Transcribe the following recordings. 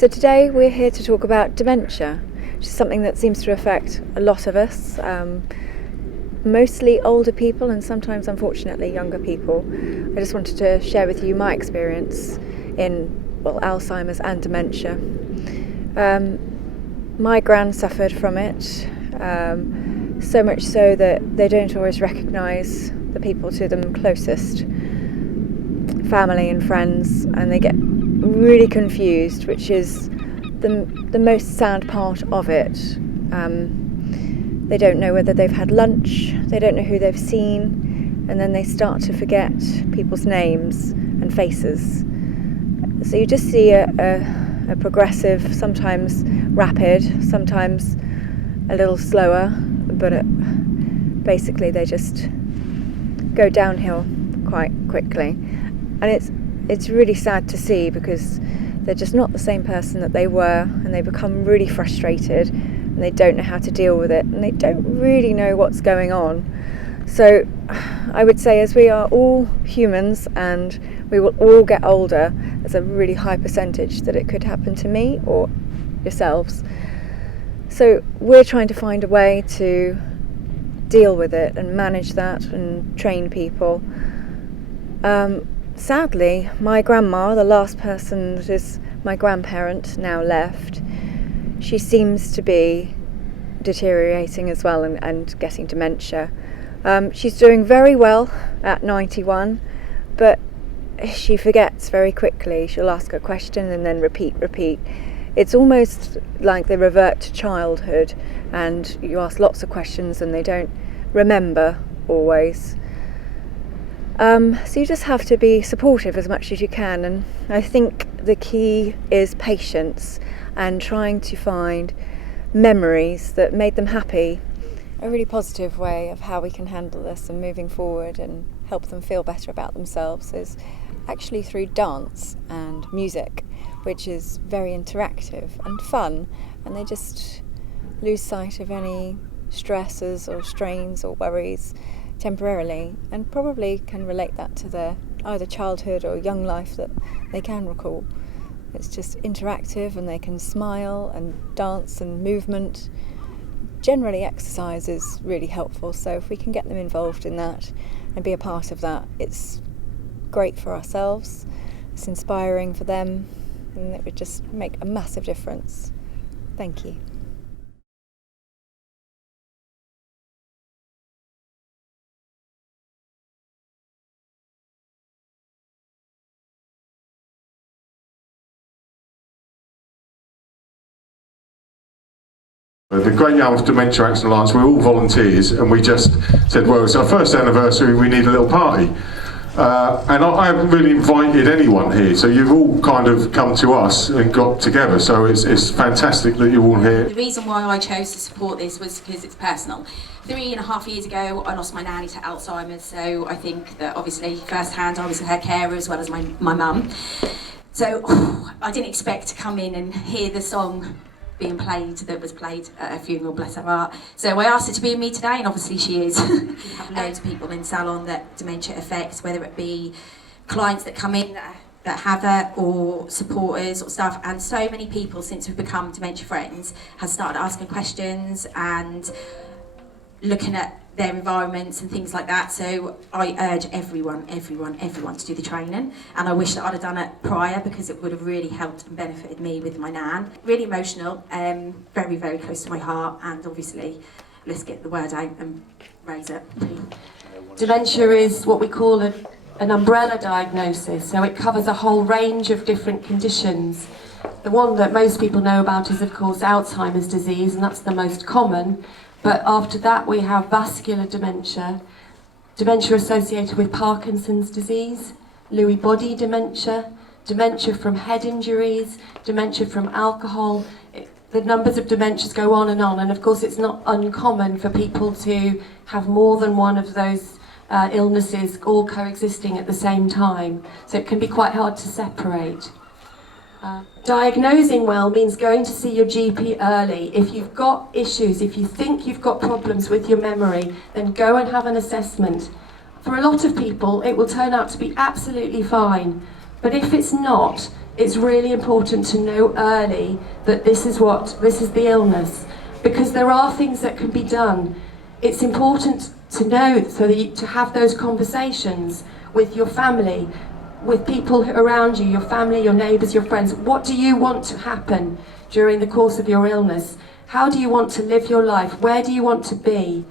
So today we're here to talk about dementia, which is something that seems to affect a lot of us, mostly older people and sometimes, unfortunately, younger people. I just wanted to share with you my experience in, Alzheimer's and dementia. My gran suffered from it, so much so that they don't always recognise the people to them closest, family and friends, and they get really confused, which is the most sad part of it. They don't know whether they've had lunch, they don't know who they've seen, and then they start to forget people's names and faces. So you just see a progressive, sometimes rapid, sometimes a little slower, but basically they just go downhill quite quickly. And it's really sad to see, because they're just not the same person that they were, and they become really frustrated and they don't know how to deal with it, and they don't really know what's going on. So I would say, as we are all humans and we will all get older, there's a really high percentage that it could happen to me or yourselves. So we're trying to find a way to deal with it and manage that and train people. Sadly, my grandma, the last person that is my grandparent, now left, she seems to be deteriorating as well and getting dementia. She's doing very well at 91, but she forgets very quickly. She'll ask a question and then repeat. It's almost like they revert to childhood, and you ask lots of questions and they don't remember always. So you just have to be supportive as much as you can, and I think the key is patience and trying to find memories that made them happy. A really positive way of how we can handle this and moving forward and help them feel better about themselves is actually through dance and music, which is very interactive and fun, and they just lose sight of any stresses or strains or worries temporarily, and probably can relate that to their either childhood or young life that they can recall. It's just interactive, and they can smile and dance, and movement. Generally, exercise is really helpful, so if we can get them involved in that and be a part of that, it's great for ourselves, it's inspiring for them, and it would just make a massive difference. Thank you. The Great Yarmouth Dementia Action Alliance, we're all volunteers, and we just said, well, it's our first anniversary, we need a little party. And I haven't really invited anyone here, so you've all kind of come to us and got together, so it's fantastic that you're all here. The reason why I chose to support this was because it's personal. 3.5 years ago, I lost my nanny to Alzheimer's, so I think that obviously firsthand I was her carer as well as my mum. So I didn't expect to come in and hear the song being played that was played at a funeral, bless her heart. So I asked her to be with me today, and obviously she is. We have loads of people in salon that dementia affects, whether it be clients that come in that have it, or supporters or staff, and so many people since we've become dementia friends has started asking questions and looking at their environments and things like that. So I urge everyone to do the training, and I wish that I'd have done it prior, because it would have really helped and benefited me with my nan. Really emotional, very, very close to my heart, and obviously let's get the word out and raise it. Dementia is what we call an umbrella diagnosis, so it covers a whole range of different conditions. The one that most people know about is, of course, Alzheimer's disease, and that's the most common. But after that we have vascular dementia, dementia associated with Parkinson's disease, Lewy body dementia, dementia from head injuries, dementia from alcohol. The numbers of dementias go on, and of course it's not uncommon for people to have more than one of those illnesses all coexisting at the same time, so it can be quite hard to separate. Diagnosing well means going to see your GP early. If you've got issues, if you think you've got problems with your memory, then go and have an assessment. For a lot of people, it will turn out to be absolutely fine. But if it's not, it's really important to know early that this is the illness, because there are things that can be done. It's important to know, so that to have those conversations with your family, with people around you, your family, your neighbours, your friends. What do you want to happen during the course of your illness? How do you want to live your life? Where do you want to be?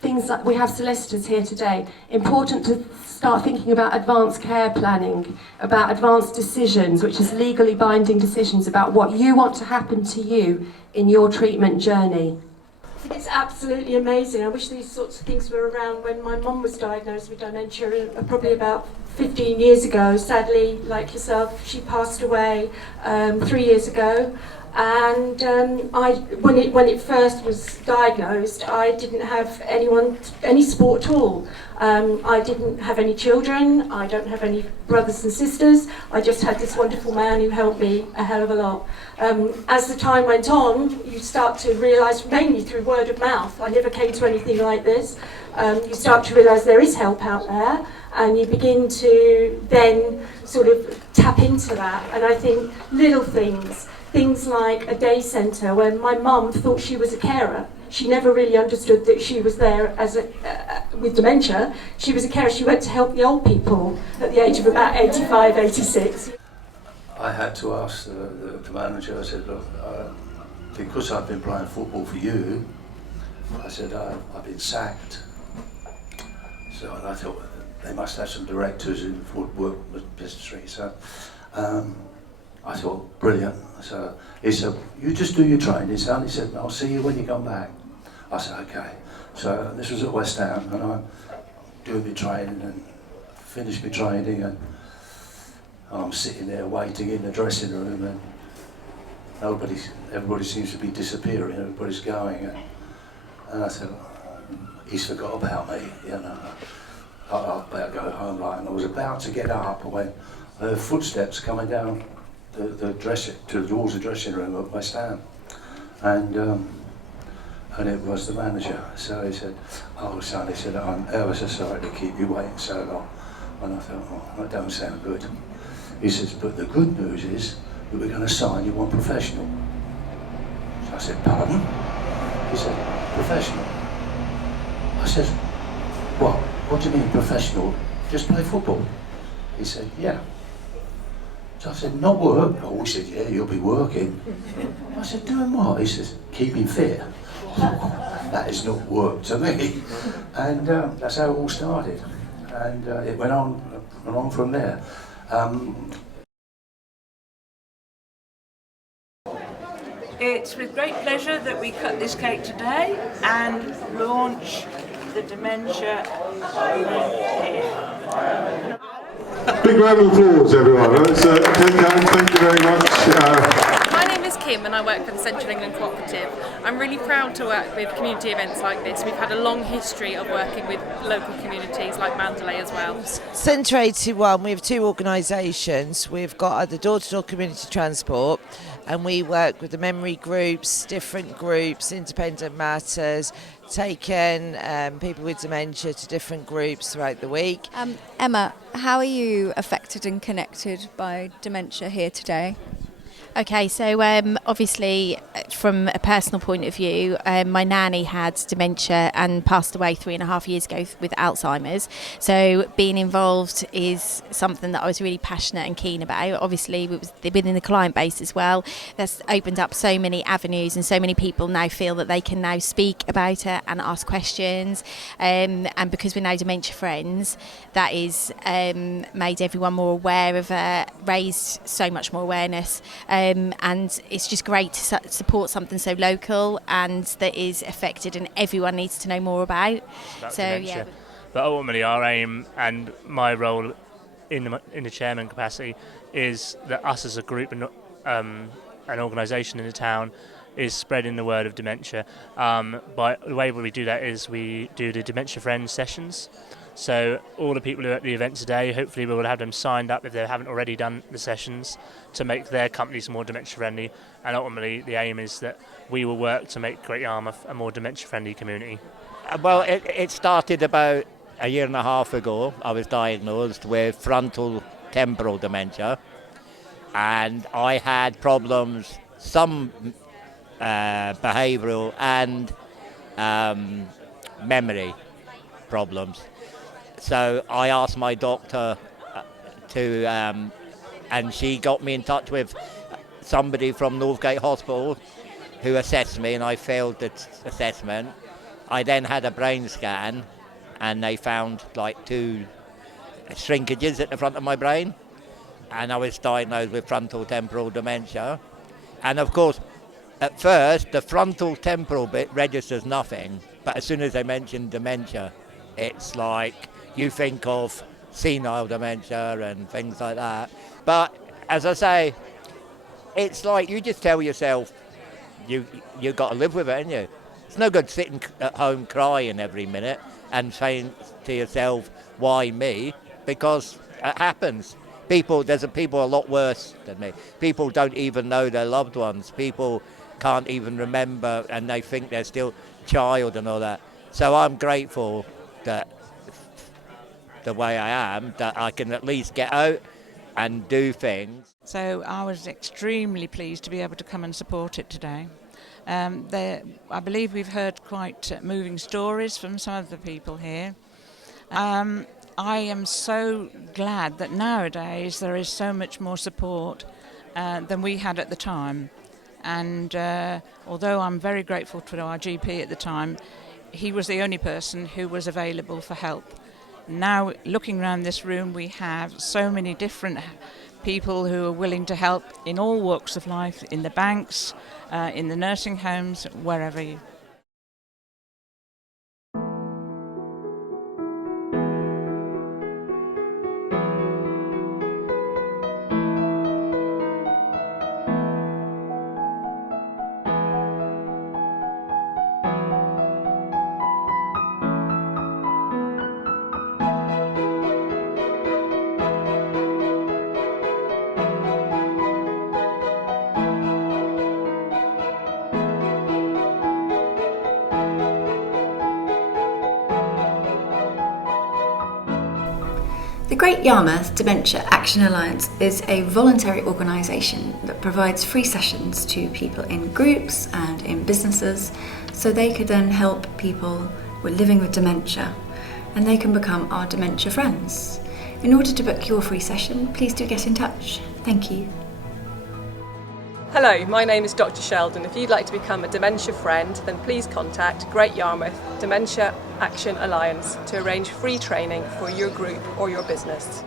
Things like, we have solicitors here today. Important to start thinking about advanced care planning, about advanced decisions, which is legally binding decisions about what you want to happen to you in your treatment journey. I think it's absolutely amazing. I wish these sorts of things were around when my mum was diagnosed with dementia, probably about 15 years ago. Sadly, like yourself, she passed away 3 years ago. And when it first was diagnosed, I didn't have any support at all. I didn't have any children, I don't have any brothers and sisters, I just had this wonderful man who helped me a hell of a lot. As the time went on, you start to realise, mainly through word of mouth, I never came to anything like this, you start to realise there is help out there, and you begin to then sort of tap into that. And I think little things like a day centre, when my mum thought she was a carer. She never really understood that she was there with dementia. She was a carer. She went to help the old people at the age of about 85, 86. I had to ask the manager, I said, look, because I've been playing football for you, I said, I've been sacked. So and I thought, they must have some directors who would work with business. So I thought, brilliant. So he said, you just do your training, son. He said, I'll see you when you come back. I said, okay. So this was at West Ham, and I'm doing my training and finished my training, and I'm sitting there waiting in the dressing room, and everybody seems to be disappearing, everybody's going, and I said, he's forgot about me, you know. I better go home, like, and I was about to get up when I heard footsteps coming down to the doors of the dressing room at West Ham, and it was the manager. So he said, "Oh, son," he said, "I'm ever so sorry to keep you waiting so long." And I thought, "Oh, that don't sound good." He says, "But the good news is that we're going to sign you one professional." So I said, "Pardon?" He said, "Professional." I said, "What? What do you mean professional? Just play football?" He said, "Yeah." So I said, "Not work?" Oh, he said, "Yeah, you'll be working." I said, "Doing what?" He says, "Keeping fit." That is not work to me. And that's how it all started. And it went on from there. It's with great pleasure that we cut this cake today and launch the dementia here. Big round of applause, everyone. Thank you very much. My name is Kim and I work for the Central England Cooperative. I'm really proud to work with community events like this. We've had a long history of working with local communities like Mandalay as well. Centre 81, we have two organisations. We've got the door-to-door community transport, and we work with the memory groups, different groups, independent matters, taking people with dementia to different groups throughout the week. Emma, how are you affected and connected by dementia here today? Okay, so obviously from a personal point of view, my nanny had dementia and passed away 3.5 years ago with Alzheimer's. So being involved is something that I was really passionate and keen about. Obviously within the client base as well, that's opened up so many avenues, and so many people now feel that they can now speak about it and ask questions. And because we're now dementia friends, that is made everyone more aware of raised so much more awareness. And it's just great to support something so local and that is affected and everyone needs to know more about. So dementia. Yeah. But ultimately our aim and my role in the chairman capacity is that us as a group and an organisation in the town is spreading the word of dementia. By the way we do that is we do the Dementia Friends sessions. So all the people who are at the event today, hopefully we will have them signed up if they haven't already done the sessions to make their companies more dementia friendly, and ultimately the aim is that we will work to make Great Yarmouth a more dementia friendly community. Well, it started about a year and a half ago. I was diagnosed with frontal temporal dementia, and I had problems, some behavioural and memory problems. So I asked my doctor to, and she got me in touch with somebody from Northgate Hospital who assessed me, and I failed the assessment. I then had a brain scan, and they found like 2 shrinkages at the front of my brain, and I was diagnosed with frontal temporal dementia. And of course, at first, the frontal temporal bit registers nothing, but as soon as they mention dementia, it's like you think of senile dementia and things like that. But as I say, it's like you just tell yourself you got to live with it, ain't you? It's no good sitting at home crying every minute and saying to yourself, why me? Because it happens. There's people a lot worse than me. People don't even know their loved ones. People can't even remember, and they think they're still child and all that. So I'm grateful that the way I am, that I can at least get out and do things. So I was extremely pleased to be able to come and support it today. I believe we've heard quite moving stories from some of the people here. I am so glad that nowadays there is so much more support than we had at the time. And although I'm very grateful to our GP at the time, he was the only person who was available for help. Now, looking around this room, we have so many different people who are willing to help in all walks of life, in the banks, in the nursing homes, wherever you. The Great Yarmouth Dementia Action Alliance is a voluntary organisation that provides free sessions to people in groups and in businesses so they could then help people living with dementia, and they can become our dementia friends. In order to book your free session, please do get in touch. Thank you. Hello, my name is Dr. Sheldon. If you'd like to become a dementia friend, then please contact Great Yarmouth Dementia Action Alliance to arrange free training for your group or your business.